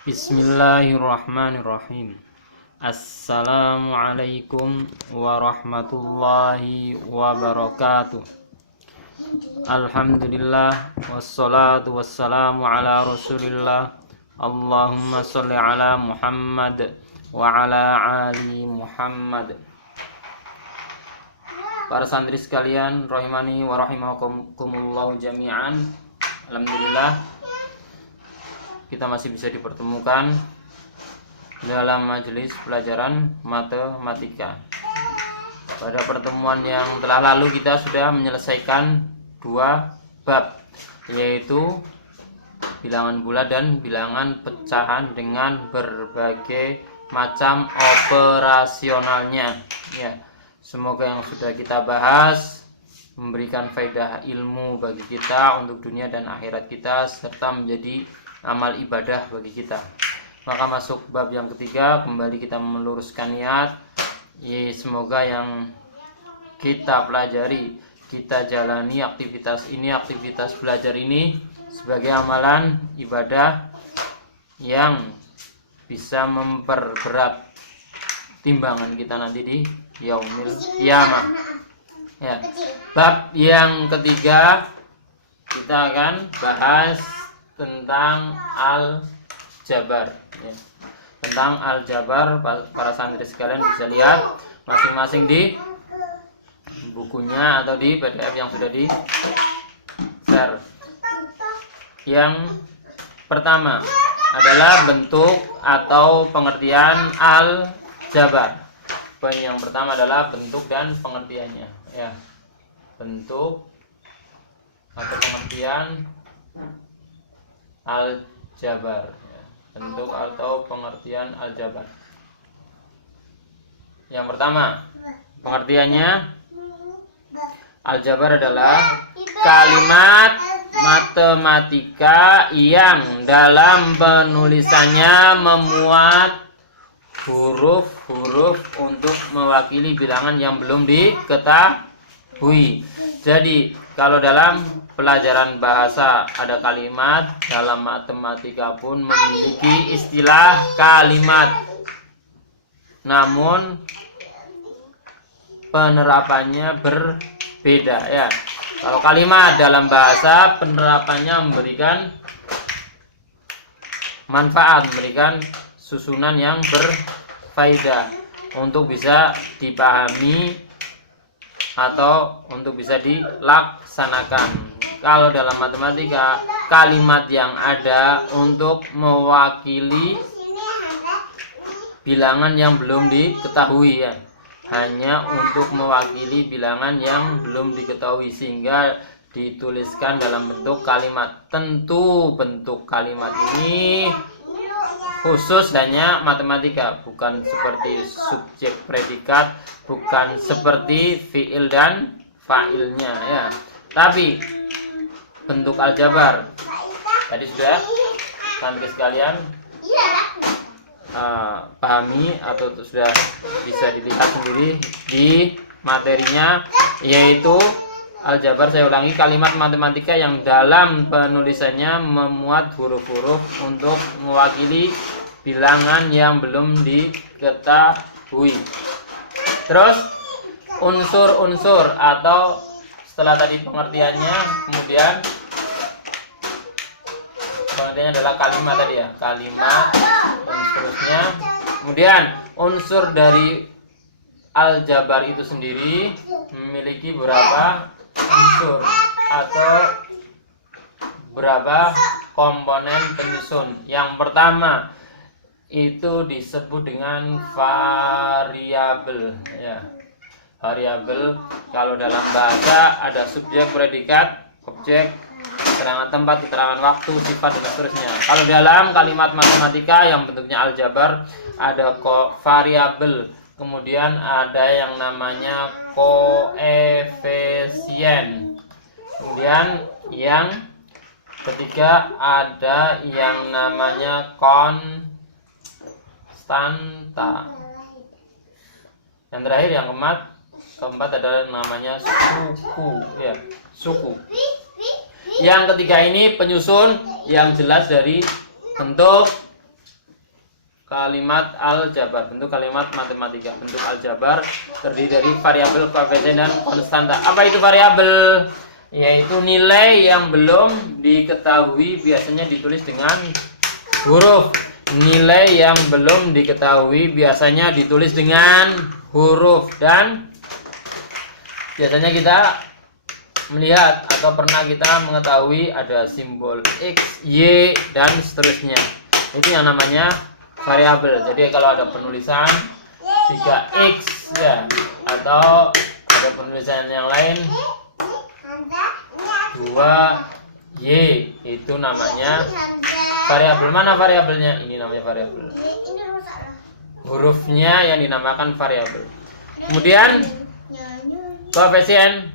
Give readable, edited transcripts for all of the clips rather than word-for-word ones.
Bismillahirrahmanirrahim. Assalamualaikum warahmatullahi wabarakatuh. Alhamdulillah wassalatu wassalamu ala Rasulillah. Allahumma sholli ala Muhammad wa ala ali Muhammad. Para santri sekalian, rahimani wa rahimakumullah jami'an. Alhamdulillah kita masih bisa dipertemukan dalam majelis pelajaran matematika. Pada pertemuan yang telah lalu kita sudah menyelesaikan dua bab, yaitu bilangan bulat dan bilangan pecahan dengan berbagai macam operasionalnya. Ya, semoga yang sudah kita bahas memberikan faedah ilmu bagi kita untuk dunia dan akhirat kita, serta menjadi amal ibadah bagi kita. Maka masuk bab yang ketiga, kembali kita meluruskan niat. Semoga yang kita pelajari, kita jalani aktivitas belajar ini sebagai amalan ibadah yang bisa memperberat timbangan kita nanti di yaumil qiyamah. Ya. Bab yang ketiga kita akan bahas tentang aljabar, ya. Tentang aljabar, para santri sekalian bisa lihat masing-masing di bukunya atau di PDF yang sudah di share. Yang pertama adalah bentuk atau pengertian aljabar. Poin yang pertama adalah bentuk dan pengertiannya, ya. Bentuk atau pengertian aljabar, ya. Bentuk atau pengertian aljabar. Yang pertama, pengertiannya, aljabar adalah kalimat matematika yang dalam penulisannya memuat huruf-huruf untuk mewakili bilangan yang belum diketahui. Jadi kalau dalam pelajaran bahasa ada kalimat, dalam matematika pun memiliki istilah kalimat. Namun penerapannya berbeda, ya. Kalau kalimat dalam bahasa penerapannya memberikan manfaat, memberikan susunan yang berfaedah untuk bisa dipahami atau untuk bisa dilaksanakan. Kalau dalam matematika, kalimat yang ada untuk mewakili bilangan yang belum diketahui, ya. Hanya untuk mewakili bilangan yang belum diketahui, sehingga dituliskan dalam bentuk kalimat. Tentu bentuk kalimat ini khusus hanya matematika, bukan seperti subjek predikat, bukan seperti fiil dan fa'ilnya, ya. Tapi bentuk aljabar tadi sudah santri sekalian pahami atau sudah bisa dilihat sendiri di materinya, yaitu aljabar, saya ulangi, kalimat matematika yang dalam penulisannya memuat huruf-huruf untuk mewakili bilangan yang belum diketahui. Terus unsur-unsur, atau setelah tadi pengertiannya, kemudian pengertiannya adalah kalimat tadi, ya, kalimat dan seterusnya. Kemudian unsur dari aljabar itu sendiri memiliki beberapa unsur atau berapa komponen penyusun. Yang pertama itu disebut dengan variabel, ya. Variabel kalau dalam bahasa ada subjek, predikat, objek, keterangan tempat, keterangan waktu, sifat, dan seterusnya. Kalau dalam kalimat matematika yang bentuknya aljabar ada variabel, kemudian ada yang namanya koefisien. Kemudian yang ketiga ada yang namanya konstanta. Yang terakhir, yang keempat adalah namanya suku, ya, suku. Yang ketiga ini penyusun yang jelas dari bentuk kalimat aljabar, bentuk kalimat matematika. Bentuk aljabar terdiri dari variabel, koefisien, dan konstanta. Apa itu variabel? Yaitu nilai yang belum diketahui, biasanya ditulis dengan huruf. Nilai yang belum diketahui biasanya ditulis dengan huruf, dan biasanya kita melihat atau pernah kita mengetahui ada simbol X, Y, dan seterusnya. Itu yang namanya variabel. Jadi kalau ada penulisan 3X ya, atau ada penulisan yang lain 2Y, itu namanya variabel. Mana variabelnya? Ini namanya variabel. Hurufnya yang dinamakan variabel. Kemudian koefisien.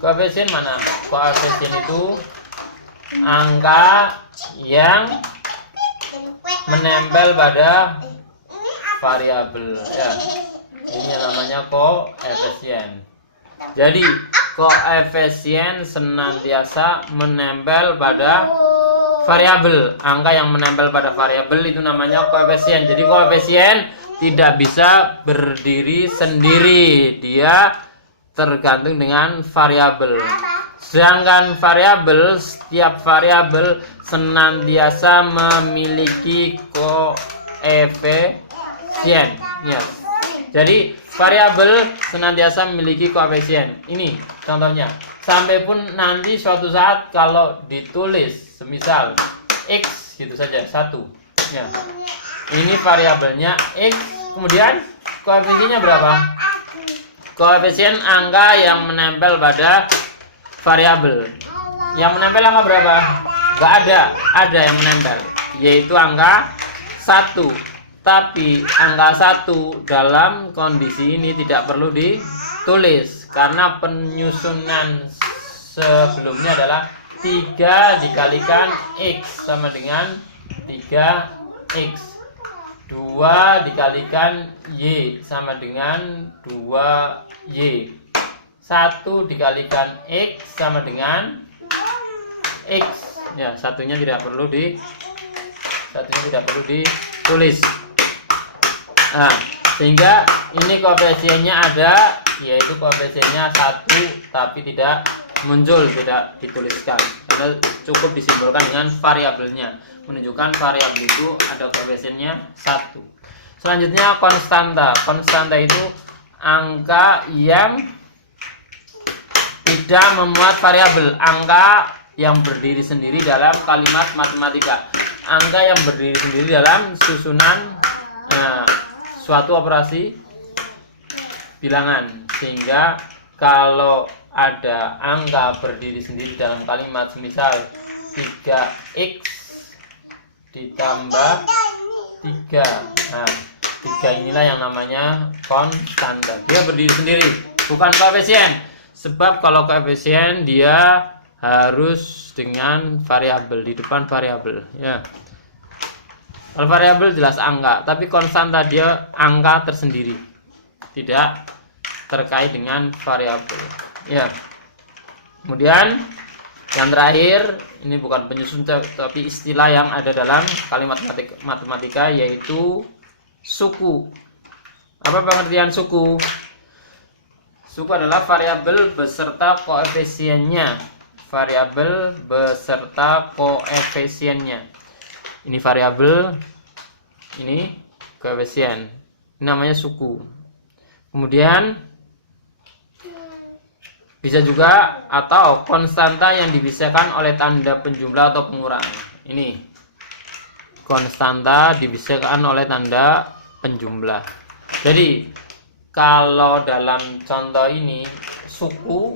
Koefisien mana? Koefisien itu angka yang menempel pada variabel ya. Ini namanya koefisien. Jadi koefisien senantiasa menempel pada variabel. Angka yang menempel pada variabel itu namanya koefisien. Jadi koefisien tidak bisa berdiri sendiri, dia tergantung dengan variabel. Sedangkan variabel, setiap variabel senantiasa memiliki koefisien. Yes. Jadi variabel senantiasa memiliki koefisien. Ini contohnya. Sampai pun nanti suatu saat kalau ditulis semisal X gitu saja, 1 ya. Ini variabelnya X, kemudian koefisiennya berapa? Koefisien angka yang menempel pada variabel. Yang menempel angka berapa? Gak ada yang menempel, yaitu angka 1. Tapi angka 1 dalam kondisi ini tidak perlu ditulis, karena penyusunan sebelumnya adalah 3 dikalikan X sama dengan 3X. 2 dikalikan Y sama dengan 2Y. 1 dikalikan X sama dengan X. Ya, satunya tidak perlu ditulis. Nah, sehingga ini koefisiennya ada, yaitu koefisiennya 1, tapi tidak muncul, tidak dituliskan, karena cukup disimbolkan dengan variabelnya, menunjukkan variabel itu ada koefisiennya 1. Selanjutnya konstanta. Konstanta itu angka yang tidak memuat variabel, angka yang berdiri sendiri dalam kalimat matematika, angka yang berdiri sendiri dalam susunan suatu operasi bilangan. Sehingga kalau ada angka berdiri sendiri dalam kalimat, semisal 3X ditambah 3. Nah, 3 inilah yang namanya konstanta. Dia berdiri sendiri, bukan koefisien. Sebab kalau koefisien dia harus dengan variabel, di depan variabel ya. Kalau variabel jelas angka, tapi konstanta dia angka tersendiri, tidak terkait dengan variabel ya. Kemudian yang terakhir, ini bukan penyusun tapi istilah yang ada dalam kalimat matematika, yaitu suku. Apa pengertian suku? Suku adalah variabel beserta koefisiennya. Variabel beserta koefisiennya. Ini variabel, ini koefisien. Ini namanya suku. Kemudian bisa juga atau konstanta yang dibisakan oleh tanda penjumlah atau pengurang. Ini konstanta dibisakan oleh tanda penjumlah. Jadi kalau dalam contoh ini suku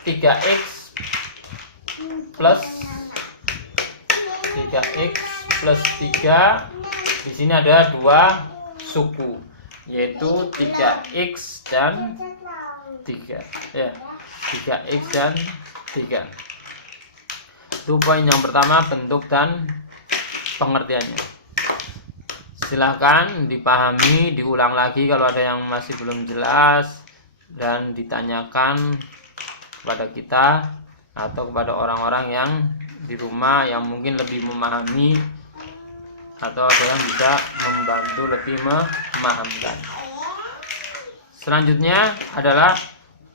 3x plus 3. Di sini ada 2 suku, yaitu 3x dan 3 ya. 3x dan 3. Itu poin yang pertama, bentuk dan pengertiannya. Silahkan dipahami, diulang lagi kalau ada yang masih belum jelas, dan ditanyakan kepada kita atau kepada orang-orang yang di rumah yang mungkin lebih memahami atau ada yang bisa membantu lebih memahamkan. Selanjutnya adalah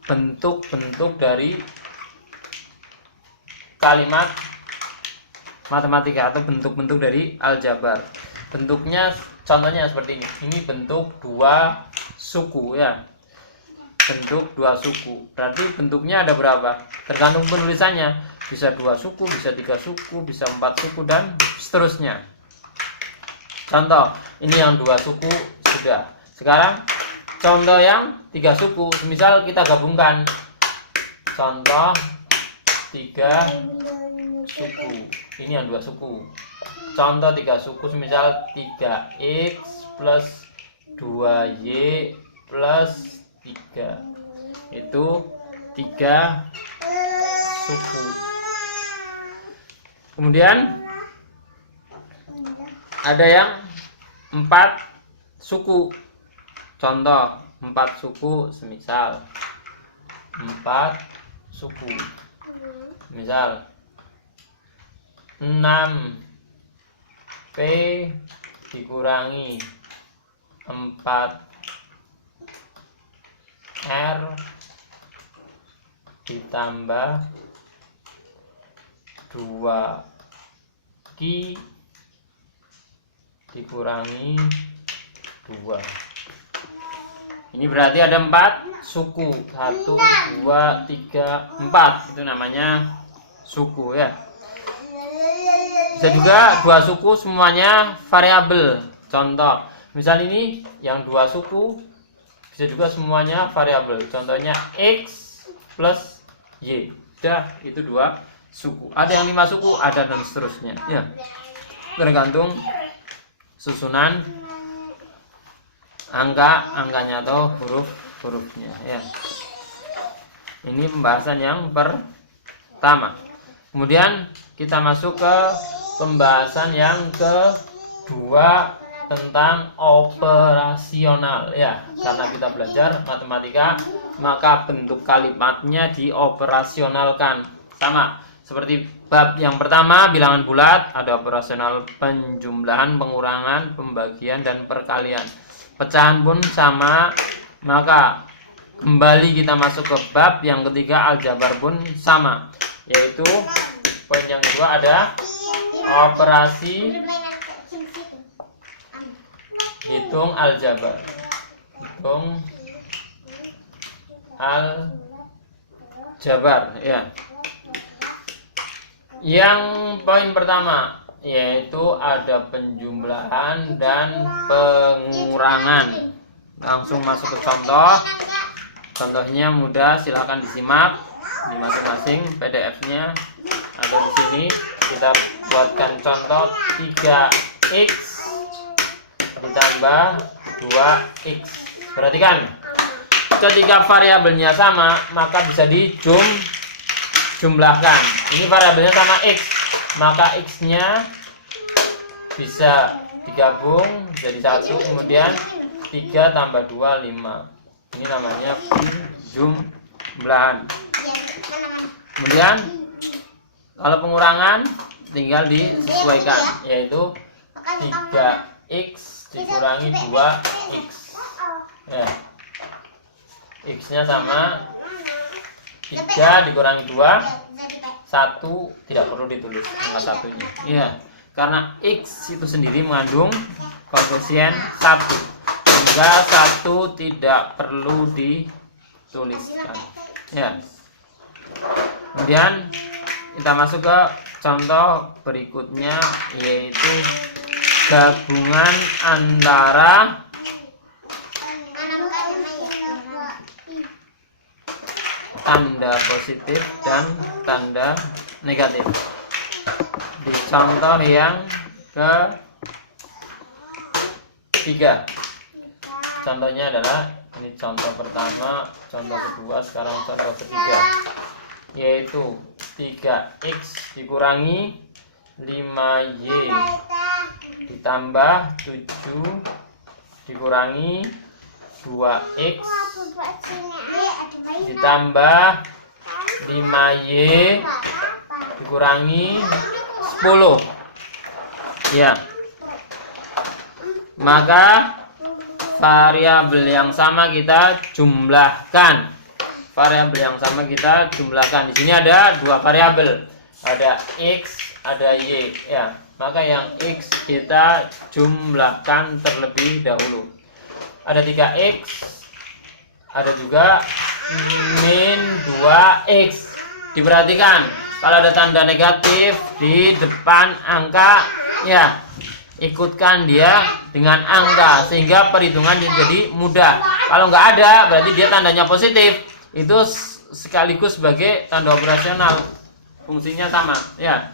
bentuk-bentuk dari kalimat matematika atau bentuk-bentuk dari aljabar. Bentuknya contohnya seperti ini. Ini bentuk dua suku ya. Bentuk dua suku. Berarti bentuknya ada berapa? Tergantung penulisannya. Bisa 2 suku, bisa 3 suku, bisa 4 suku dan seterusnya. Contoh, ini yang 2 suku sudah. Sekarang contoh yang 3 suku. Misal kita gabungkan. Contoh 3 suku. Ini yang 2 suku. Contoh 3 suku semisal 3x plus 2y plus 3. Itu 3 suku. Kemudian ada yang 4 suku. Contoh 4 suku semisal 4 suku. Misal 6p dikurangi 4r ditambah 2q dikurangi 2. Ini berarti ada 4 suku. 1, 2, 3, 4. Itu namanya suku ya. Bisa juga 2 suku semuanya variabel. Contoh, misal ini yang 2 suku bisa juga semuanya variabel. Contohnya x plus y. Udah, itu 2 suku. Ada yang 5 suku, ada dan seterusnya. Ya. Tergantung susunan angkanya atau hurufnya ya. Ini pembahasan yang pertama. Kemudian kita masuk ke pembahasan yang kedua tentang operasional ya. Karena kita belajar matematika, maka bentuk kalimatnya dioperasionalkan. Sama seperti bab yang pertama, bilangan bulat, ada operasional penjumlahan, pengurangan, pembagian dan perkalian. Pecahan pun sama, maka kembali kita masuk ke bab yang ketiga, aljabar pun sama, yaitu poin yang kedua ada operasi hitung aljabar. Hitung aljabar ya. Yang poin pertama yaitu ada penjumlahan dan pengurangan. Langsung masuk ke contoh. Contohnya mudah, silahkan disimak di masing-masing PDF-nya ada di sini. Kita buatkan contoh 3x ditambah 2x. Perhatikan, ketika variabelnya sama maka bisa dijumlahkan. Ini variabelnya sama x, maka x-nya bisa digabung jadi 1, kemudian 3 tambah 2, 5. Ini namanya penjumlahan. Kemudian kalau pengurangan tinggal disesuaikan, yaitu 3x dikurangi 2x ya. X-nya sama 3 dikurangi 2, 1, tidak perlu ditulis angka satunya ya, karena x itu sendiri mengandung koefisien 1 sehingga 1 tidak perlu dituliskan ya. Kemudian kita masuk ke contoh berikutnya, yaitu gabungan antara tanda positif dan tanda negatif. Di contoh yang ketiga, contohnya adalah ini contoh pertama, contoh kedua, sekarang contoh ketiga, yaitu 3x dikurangi 5y ditambah 7 dikurangi 2x ditambah 5y dikurangi 10 ya. maka variabel yang sama kita jumlahkan. Variabel yang sama kita jumlahkan. Di sini ada dua variabel, ada x, ada y, ya. Maka yang x kita jumlahkan terlebih dahulu. Ada 3x, ada juga min 2x. Diperhatikan, kalau ada tanda negatif di depan angka, ya ikutkan dia dengan angka sehingga perhitungan jadi mudah. Kalau nggak ada, berarti dia tandanya positif. Itu sekaligus sebagai tanda operasional, fungsinya sama, ya.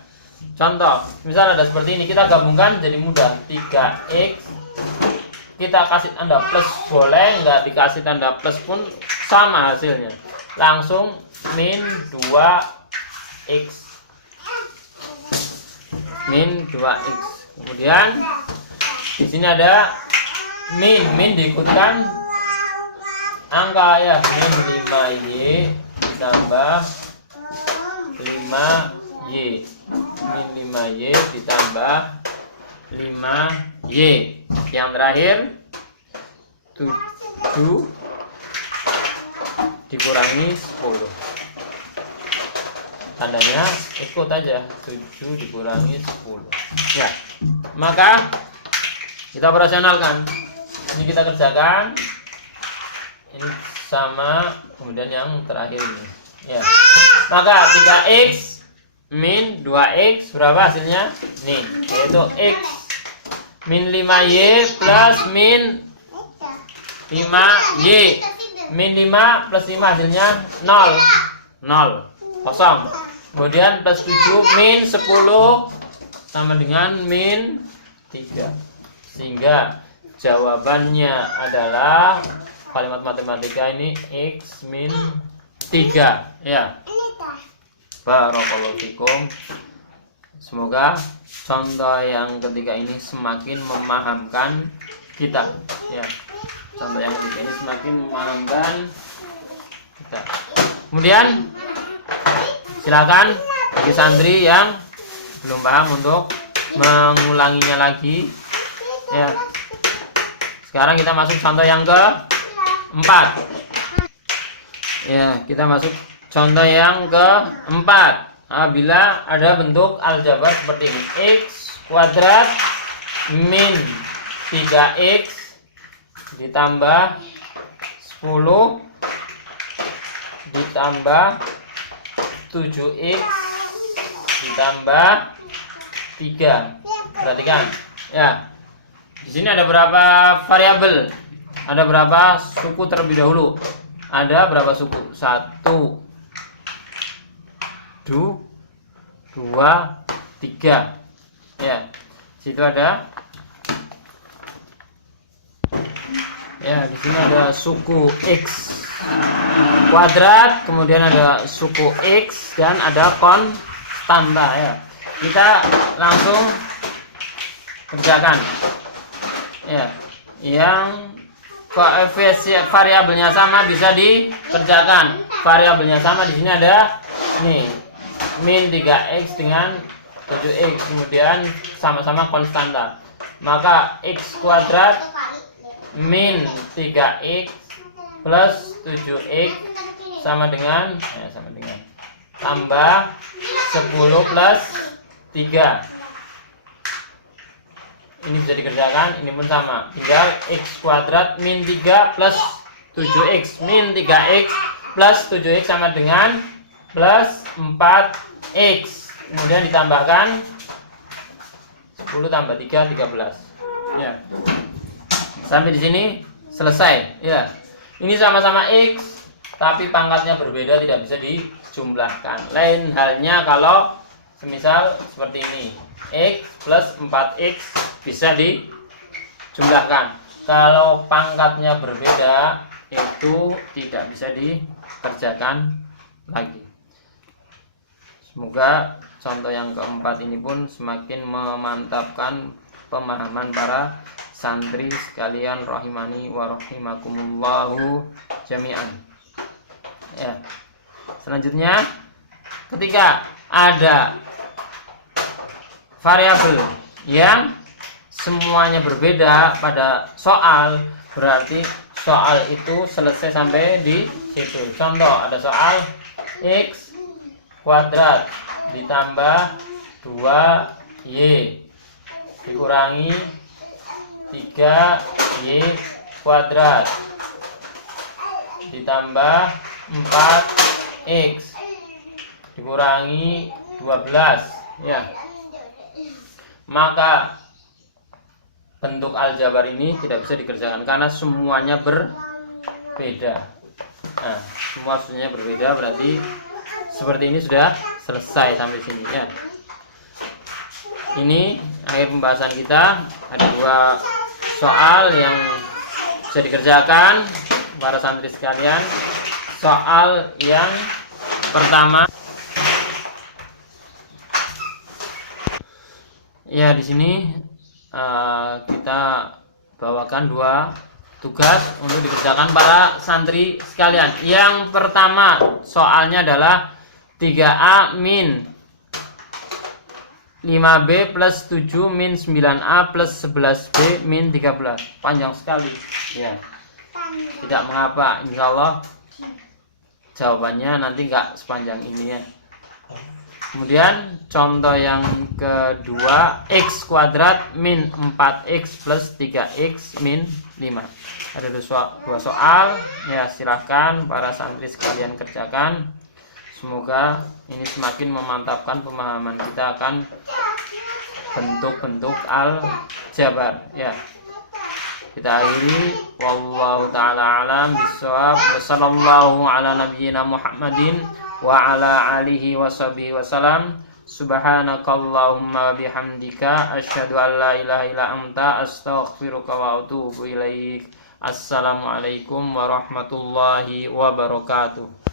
Contoh, misal ada seperti ini, kita gabungkan jadi mudah. 3x, kita kasih tanda plus boleh, nggak dikasih tanda plus pun sama hasilnya. Langsung min 2x. Min 2x. Kemudian di sini ada min diikutkan angka, ya. Min 5y ditambah 5y. Min 5y ditambah 5y. Yang terakhir 7 dikurangi 10. Tandanya ikut aja, 7 dikurangi 10. Ya. Maka kita operasionalkan. Ini kita kerjakan. Ini sama, kemudian yang terakhir ini. Ya. Maka 3x min 2x berapa hasilnya? Nih, yaitu x min 5y plus min 5y. Min 5 plus 5 hasilnya 0. 0. Kosong. Kemudian plus 7 min 10 sama dengan min 3. Sehingga jawabannya adalah kalimat matematika ini x min 3. Ya. Barakallahu fikum. Semoga contoh yang ketiga ini semakin memahamkan kita, ya. Contoh yang ketiga ini semakin memahamkan kita. Kemudian silakan bagi santri yang belum paham untuk mengulanginya lagi, ya. Sekarang kita masuk contoh yang keempat. Ya, kita masuk contoh yang keempat. Apabila ada bentuk aljabar seperti ini, x kuadrat min 3x ditambah 10 ditambah 7x ditambah 3. Perhatikan, ya. Di sini ada berapa variabel? Ada berapa suku terlebih dahulu? Ada berapa suku? 1, 2, 3. Ya. Situ ada. Ya, di sini ada suku x kuadrat, kemudian ada suku x dan ada konstanta, ya. Kita langsung kerjakan. Ya. Yang koefisien variabelnya sama bisa dikerjakan. Variabelnya sama, di sini ada nih min 3x dengan 7x, kemudian sama-sama konstanta. Maka x kuadrat min 3x plus 7x sama dengan tambah 10 plus 3. Ini bisa dikerjakan, ini pun sama. Tinggal x kuadrat min 3 plus 7x. Min 3x plus 7x sama dengan plus 4x. Kemudian ditambahkan 10 tambah 3, 13. Ya. Sampai di sini selesai. Ya. Ini sama-sama x, tapi pangkatnya berbeda, tidak bisa dijumlahkan. Lain halnya kalau semisal seperti ini. X plus 4x bisa dijumlahkan. Kalau pangkatnya berbeda, itu tidak bisa dikerjakan lagi. Semoga contoh yang keempat ini pun semakin memantapkan pemahaman para santri sekalian, rahimani wa rahimakumullahu jami'an. Ya. Selanjutnya, ketika ada variabel yang semuanya berbeda pada soal, berarti soal itu selesai sampai di situ. Contoh, ada soal X kuadrat ditambah 2Y dikurangi 3Y kuadrat ditambah 4X dikurangi 12, ya. Maka bentuk aljabar ini tidak bisa dikerjakan karena semuanya berbeda. Nah, semua hasilnya berbeda, berarti seperti ini sudah selesai sampai sini, ya. Ini akhir pembahasan kita. Ada 2 soal yang bisa dikerjakan para santri sekalian. Soal yang pertama, ya, di sini kita bawakan 2 tugas untuk dikerjakan para santri sekalian. Yang pertama soalnya adalah 3A min 5B plus 7 min 9A plus 11B min 13. Panjang sekali, ya. Tidak mengapa, insya Allah jawabannya nanti nggak sepanjang ini, ya. Kemudian contoh yang kedua, X kuadrat min 4X plus 3X min 5. Ada 2 soal, ya. Silahkan para santri sekalian kerjakan. Semoga ini semakin memantapkan pemahaman kita akan bentuk-bentuk aljabar, ya. Kita akhiri, wallahu taala alam bisawab, wa sallallahu ala nabiyyina Muhammadin wa ala alihi washabihi wasallam. Subhanakallahumma bihamdika asyhadu an la ilaha illa anta astaghfiruka wa atubu ilaik. Assalamualaikum warahmatullahi wabarakatuh.